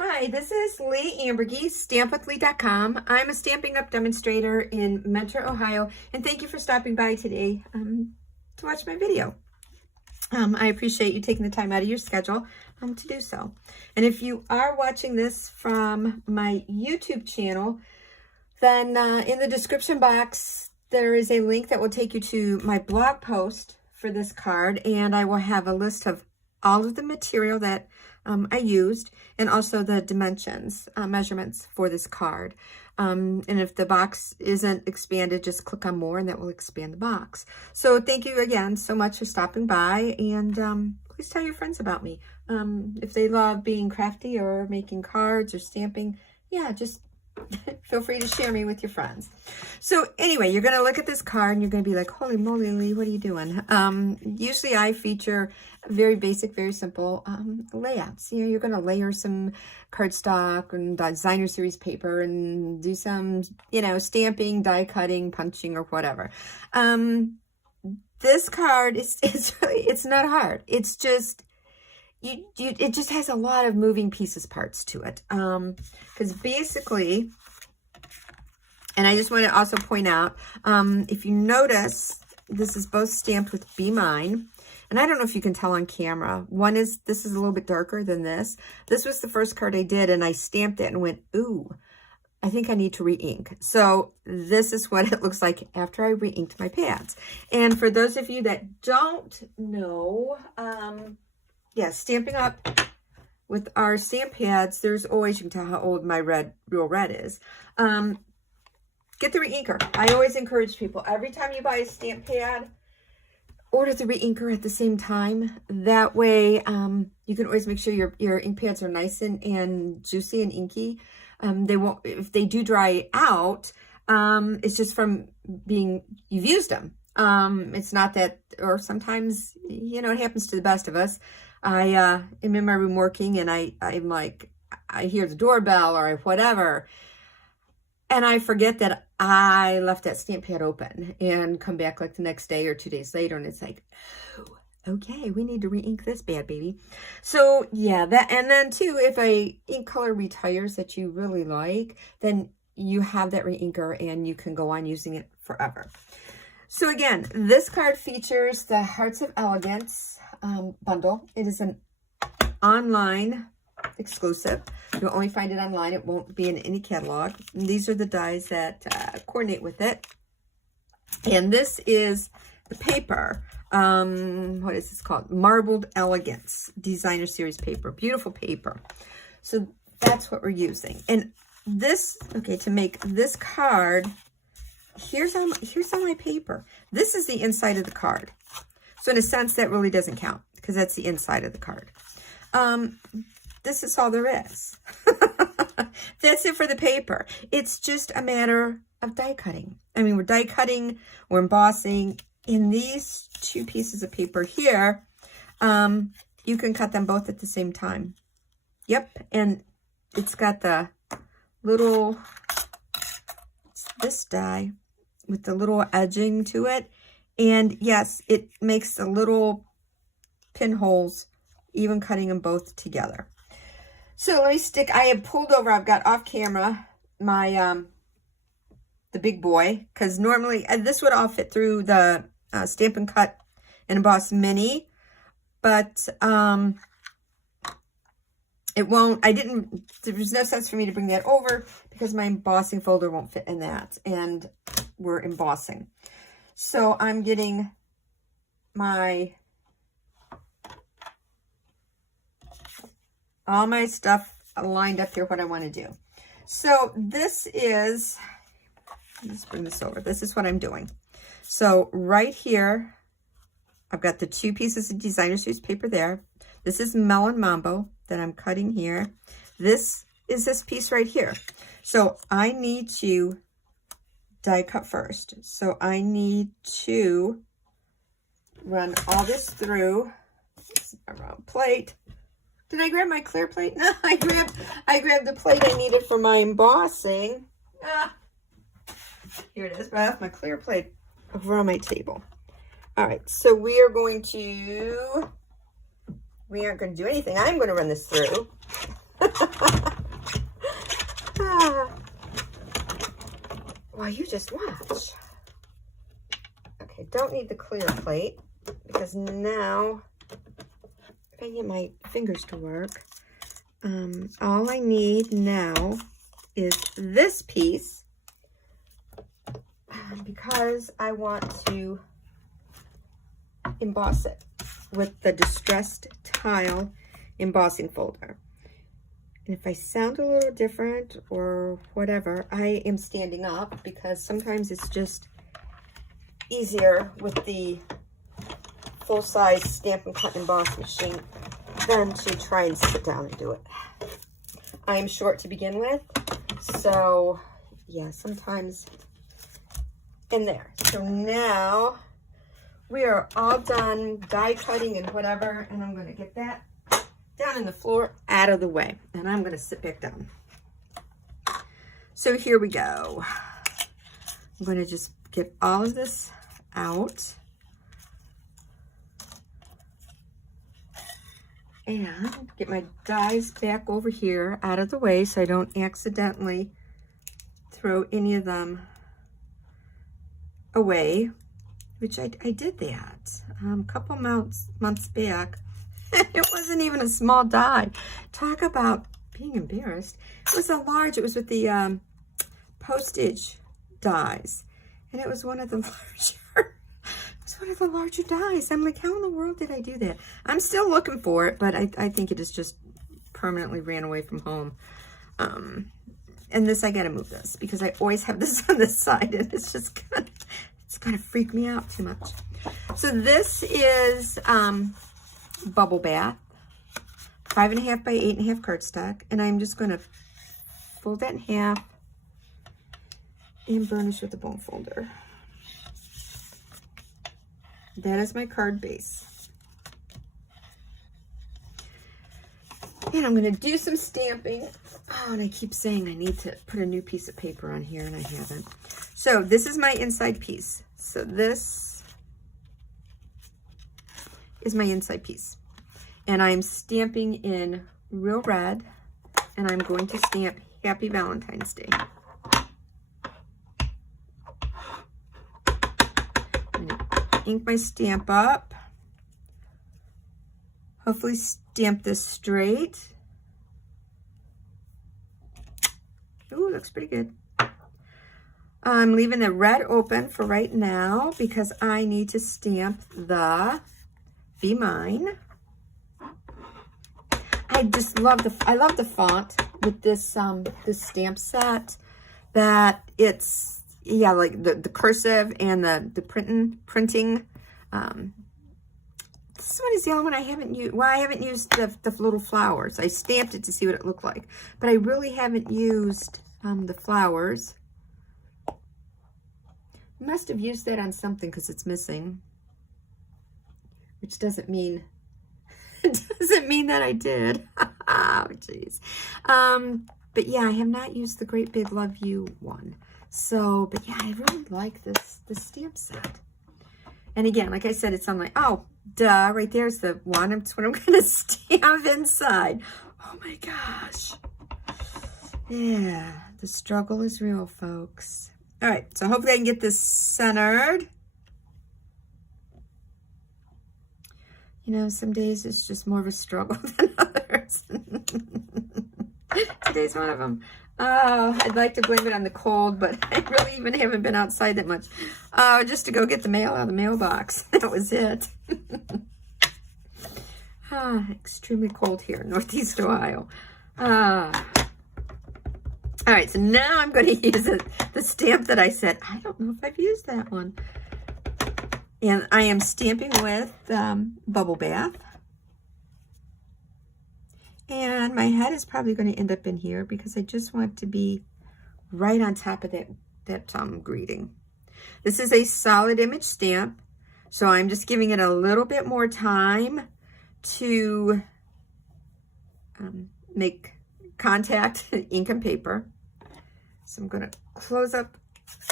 Hi, this is Leigh Ambergy, stampwithleigh.com. I'm a Stampin' Up demonstrator in Mentor, Ohio, and thank you for stopping by today to watch my video. I appreciate you taking the time out of your schedule to do so. And if you are watching this from my YouTube channel, then in the description box, there is a link that will take you to my blog post for this card, and I will have a list of all of the material that I used, and also the dimensions, measurements for this card. And if the box isn't expanded, just click on more and that will expand the box. So thank you again so much for stopping by, and please tell your friends about me. If they love being crafty or making cards or stamping, yeah, just feel free to share me with your friends. So anyway, you're going to look at this card and you're going to be like, holy moly, Leigh, what are you doing? Usually I feature very basic, very simple layouts. You know, you're going to layer some cardstock and designer series paper and do some, you know, stamping, die cutting, punching, or whatever. This card it's not hard. It's just it just has a lot of moving pieces parts to it. Because basically, and I just want to also point out, if you notice, this is both stamped with Be Mine. And I don't know if you can tell on camera. This is a little bit darker than this. This was the first card I did, and I stamped it and went, ooh, I think I need to re-ink. So this is what it looks like after I re-inked my pads. And for those of you that don't know, yeah, Stampin' Up with our stamp pads, there's always, you can tell how old my real red is. Get the re-inker. I always encourage people, every time you buy a stamp pad, order the re-inker at the same time. That way, you can always make sure your ink pads are nice and juicy and inky. They won't, if they do dry out, it's just from being, you've used them. It's not that, or sometimes, you know, it happens to the best of us. I am in my room working, and I'm like, I hear the doorbell or whatever, and I forget that I left that stamp pad open, and come back like the next day or 2 days later, and it's like, oh, okay, we need to re-ink this bad baby. So yeah, that, and then too, if a ink color retires that you really like, then you have that re-inker and you can go on using it forever. So again, this card features the Hearts of Elegance bundle. It is an online exclusive. You'll only find it online. It won't be in any catalog. And these are the dies that coordinate with it. And this is the paper. What is this called? Marbled Elegance Designer Series paper. Beautiful paper. So that's what we're using. And this, okay, to make this card, here's all my paper. This is the inside of the card. So in a sense, that really doesn't count because that's the inside of the card. This is all there is. That's it for the paper. It's just a matter of die cutting. I mean, we're die cutting, we're embossing. In these two pieces of paper here, you can cut them both at the same time. Yep, and it's got the little, this die with the little edging to it. And yes, it makes the little pinholes, even cutting them both together. So let me stick, I have pulled over, I've got off camera my, the big boy, because normally this would all fit through the Stampin' Cut and Emboss Mini, but it won't, there's no sense for me to bring that over because my embossing folder won't fit in that, and we're embossing. So I'm getting all my stuff lined up here, what I want to do. So this is, let's bring this over. This is what I'm doing. So right here, I've got the two pieces of designer series paper there. This is Melon Mambo that I'm cutting here. This is this piece right here. So I need to die cut first. So I need to run all this through. This is my round plate. Did I grab my clear plate? No, I grabbed the plate I needed for my embossing. Here it is. But I left my clear plate over on my table. All right, so we aren't going to do anything. I'm going to run this through. Well, you just watch. Okay, don't need the clear plate because now if I get my fingers to work, all I need now is this piece because I want to emboss it with the Distressed Tile embossing folder. And if I sound a little different or whatever, I am standing up because sometimes it's just easier with the full-size Stampin' Cut Emboss machine than to try and sit down and do it. I am short to begin with, so yeah, sometimes in there. So now we are all done die cutting and whatever, and I'm going to get that down in the floor out of the way, and I'm going to sit back down. So here we go. I'm going to just get all of this out and get my dies back over here out of the way so I don't accidentally throw any of them away, which I did that a couple months back. It wasn't even a small die. Talk about being embarrassed. It was a large, it was with the postage dies. And it was one of the larger dies. I'm like, how in the world did I do that? I'm still looking for it, but I think it has just permanently ran away from home. And this, I gotta move this because I always have this on this side and it's just gonna freak me out too much. So this is Bubble Bath, 5.5 by 8.5 cardstock, and I'm just going to fold that in half and burnish with the bone folder. That is my card base. And I'm going to do some stamping. Oh, and I keep saying I need to put a new piece of paper on here, and I haven't. So this is my inside piece. So this is my inside piece. And I'm stamping in real red, and I'm going to stamp Happy Valentine's Day. I'm going to ink my stamp up. Hopefully stamp this straight. Ooh, looks pretty good. I'm leaving the red open for right now because I need to stamp the Be Mine. I just love I love the font with this this stamp set, that it's, yeah, like the cursive and the printing. This one is the only one I haven't used. Well, I haven't used the little flowers. I stamped it to see what it looked like, but I really haven't used the flowers. I must have used that on something because it's missing, which doesn't mean that I did. Oh, jeez. But yeah, I have not used the Great Big Love You one. So, but yeah, I really like this stamp set. And again, like I said, it's on my, oh, duh, right there's the one. That's what I'm going to stamp inside. Oh my gosh. Yeah, the struggle is real, folks. All right, so hopefully I can get this centered. You know, some days it's just more of a struggle than others. Today's one of them. Oh, I'd like to blame it on the cold, but I really even haven't been outside that much. Oh, just to go get the mail out of the mailbox. That was it. Extremely cold here in Northeast Ohio. All right, so now I'm going to use the stamp that I said. I don't know if I've used that one. And I am stamping with Bubble Bath. And my head is probably going to end up in here because I just want to be right on top of that greeting. This is a solid image stamp, so I'm just giving it a little bit more time to make contact, ink and paper. So I'm going to close up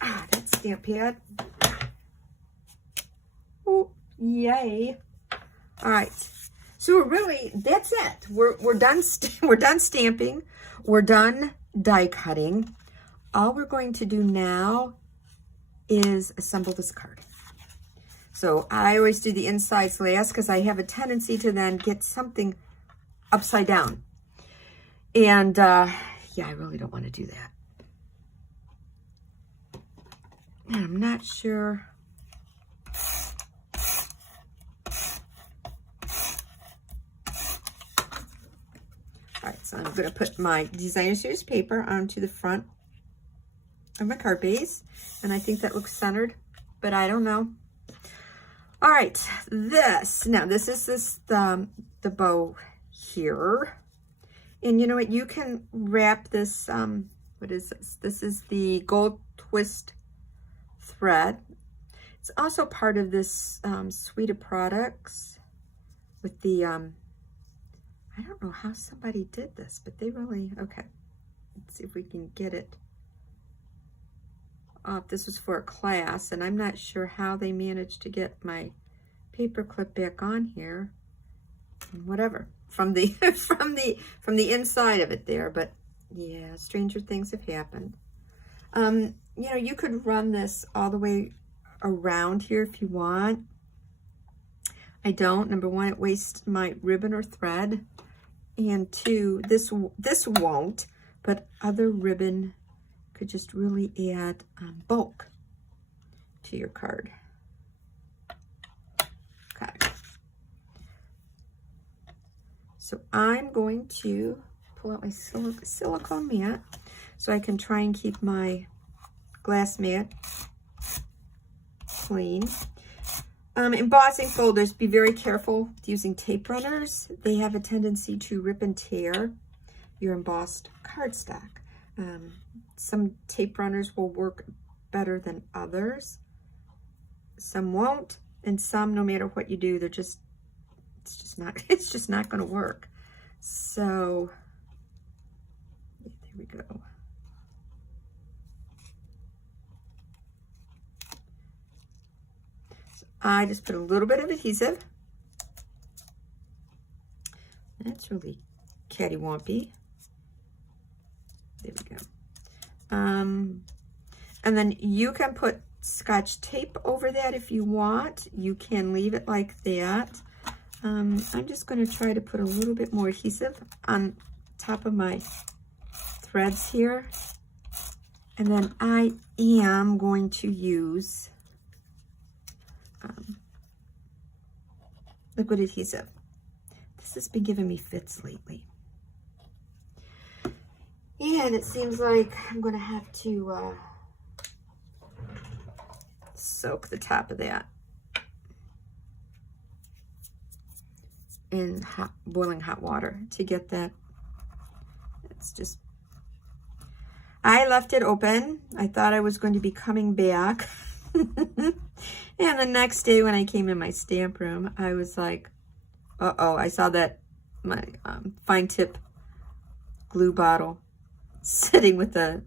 that stamp pad. Oh, yay. All right. So really, that's it. We're done. We're done stamping. We're done die cutting. all we're going to do now is assemble this card. So I always do the insides last because I have a tendency to then get something upside down. And yeah, I really don't want to do that. And I'm not sure. All right, so I'm going to put my Designer Series paper onto the front of my card base. And I think that looks centered, but I don't know. All right, now this is the bow here. And you know what, you can wrap this, what is this? This is the gold twist thread. It's also part of this suite of products with the, I don't know how somebody did this, but they really, okay. Let's see if we can get it off. This was for a class, and I'm not sure how they managed to get my paper clip back on here. Whatever, from the from the inside of it there, but yeah, stranger things have happened. You know, you could run this all the way around here if you want. I don't. Number one, it wastes my ribbon or thread. And two, this won't, but other ribbon could just really add bulk to your card. Okay. So I'm going to pull out my silicone mat so I can try and keep my glass mat clean. Embossing folders, be very careful using tape runners. They have a tendency to rip and tear your embossed cardstock. Some tape runners will work better than others. Some won't, and some, no matter what you do, it's just not going to work. So there we go. I just put a little bit of adhesive. That's really cattywampy. There we go. And then you can put Scotch tape over that if you want. You can leave it like that. I'm just going to try to put a little bit more adhesive on top of my threads here. And then I am going to use liquid adhesive. This has been giving me fits lately. And it seems like I'm going to have to soak the top of that in boiling hot water to get that. It's just, I left it open. I thought I was going to be coming back. And the next day when I came in my stamp room, I was like, uh-oh, I saw that my fine tip glue bottle sitting with the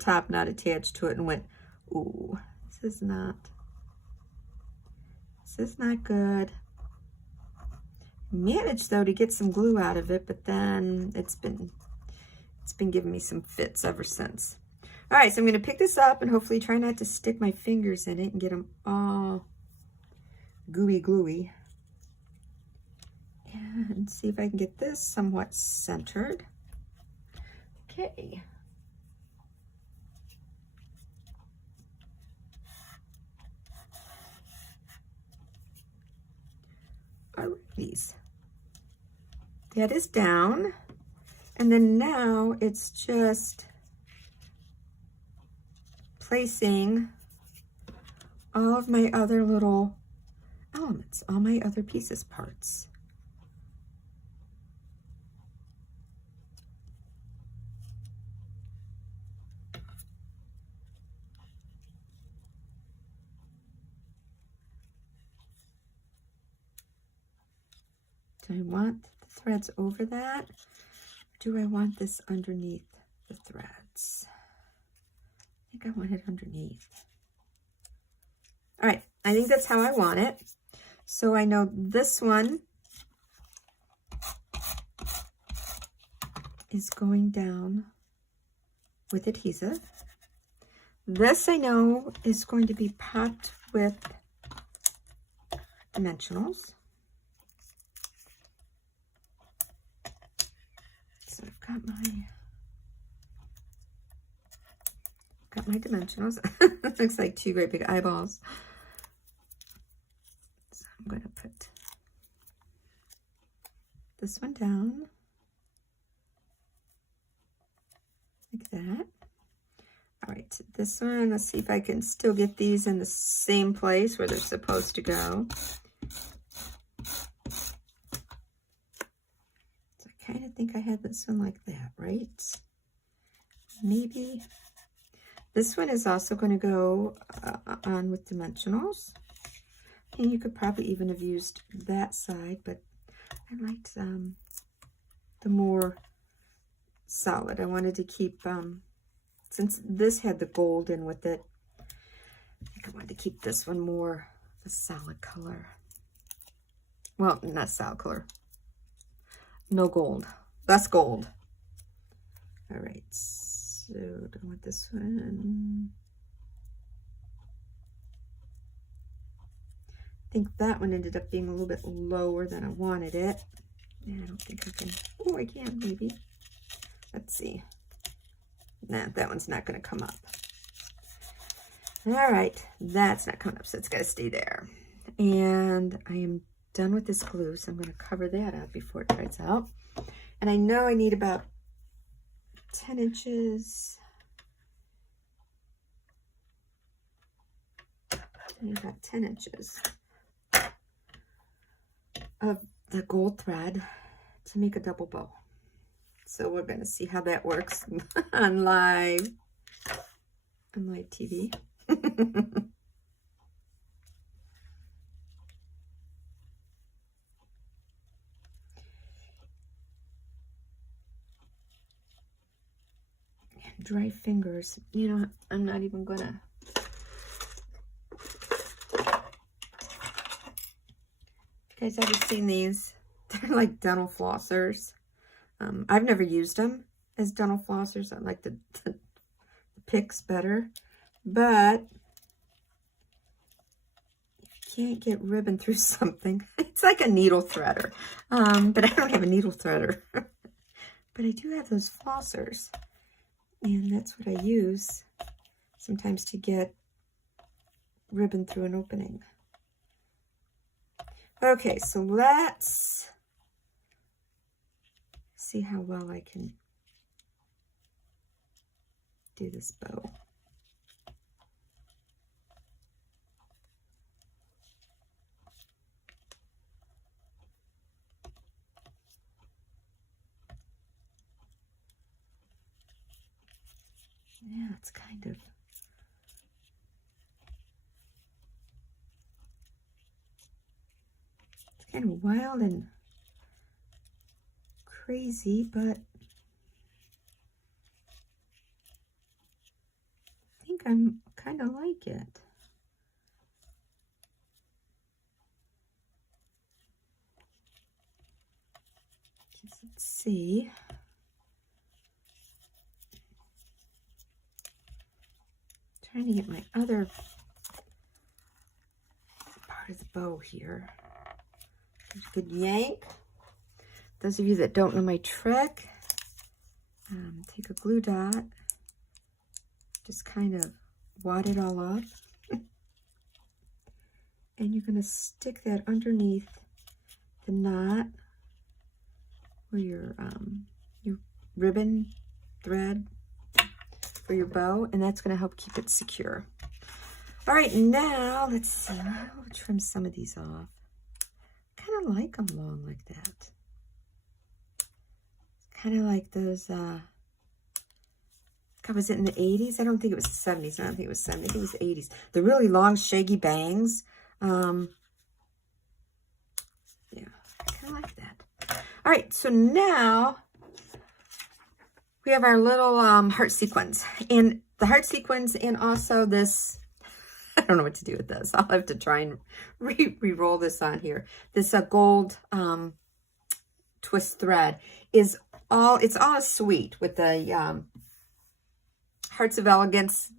top not attached to it, and went, ooh, this is not good. Managed though to get some glue out of it, but then it's been giving me some fits ever since. All right, so I'm going to pick this up and hopefully try not to stick my fingers in it and get them all gooey gluey. And see if I can get this somewhat centered. Okay. Alrighties. That is down. And then now it's just placing all of my other little elements, all my other pieces parts. Do I want the threads over that? Or do I want this underneath the threads? I think I want it underneath. All right, I think that's how I want it. So I know this one is going down with adhesive. This I know is going to be popped with dimensionals. So I've got my dimensionals. It looks like two great big eyeballs. So I'm going to put this one down like that. All right, this one, let's see if I can still get these in the same place where they're supposed to go. So I kind of think I had this one like that, right? Maybe. This one is also going to go on with dimensionals. And you could probably even have used that side, but I liked the more solid. I wanted to keep, since this had the gold in with it, I think I wanted to keep this one more a solid color. Well, not solid color. No gold. Less gold. All right. So I want this one. I think that one ended up being a little bit lower than I wanted it. Yeah, I don't think I can. Oh, I can maybe. Let's see. Nah, that one's not going to come up. All right, that's not coming up, so it's got to stay there. And I am done with this glue, so I'm going to cover that up before it dries out. And I know I need about 10 inches. I need about 10 inches of the gold thread to make a double bow. So we're going to see how that works on live TV. Dry fingers. You know, I'm not even gonna. You guys ever seen these? They're like dental flossers. I've never used them as dental flossers. I like the picks better, but if you can't get ribbon through something, it's like a needle threader. But I don't have a needle threader. But I do have those flossers, and that's what I use sometimes to get ribbon through an opening. Okay, so let's see how well I can do this bow. Yeah, it's kind of wild and crazy, but I think I'm kind of like it. Let's see. Trying to get my other part of the bow here. Good yank. Those of you that don't know my trick, take a glue dot, just kind of wad it all up, and you're going to stick that underneath the knot where your ribbon thread for your bow, and that's going to help keep it secure. All right, now let's see. I'll trim some of these off. Kind of like them long like that. Kind of like those, God, was it in the 80s? I don't think it was the 70s. I don't think it was 70s. I think it was the 80s. The really long, shaggy bangs. Yeah, I kind of like that. All right, so now we have our little heart sequins. And the heart sequins and also this, I don't know what to do with this. I'll have to try and re-roll this on here. This gold twist thread is all, it's all sweet with the Hearts of Elegance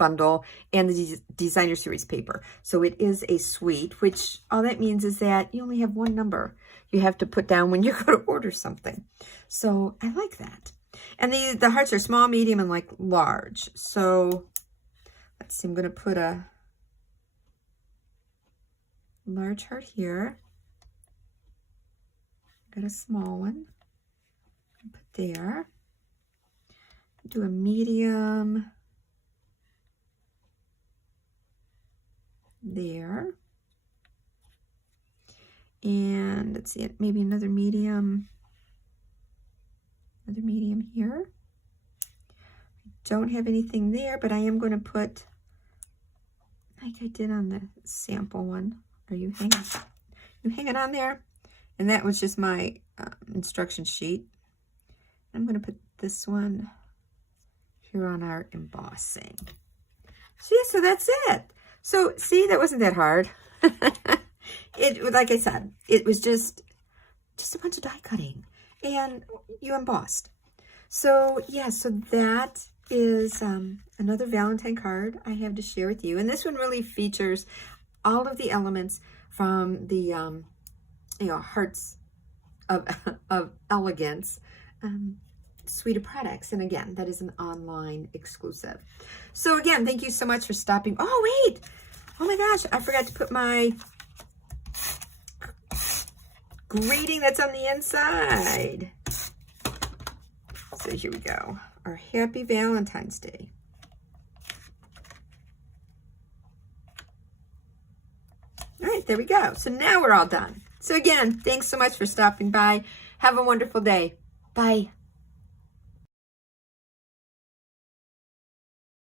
bundle and the designer series paper. So it is a suite, which all that means is that you only have one number you have to put down when you go to order something. So I like that. And the hearts are small, medium, and like large. So let's see, I'm going to put a large heart here. Got a small one. Put there. Do a medium there. And let's see, maybe another medium here. Don't have anything there, but I am going to put, like I did on the sample one. Are you hanging on there? And that was just my instruction sheet. I'm going to put this one here on our embossing. So yeah, so that's it. So see, that wasn't that hard. It, like I said, it was just a bunch of die cutting, and you embossed. So yeah, so that is another Valentine card I have to share with you. And this one really features all of the elements from the Hearts of Elegance suite of products. And again, that is an online exclusive. So again, thank you so much for stopping. Oh wait, oh my gosh, I forgot to put my greeting that's on the inside. So here we go. Our Happy Valentine's Day. All right, there we go. So now we're all done. So again, thanks so much for stopping by. Have a wonderful day. Bye.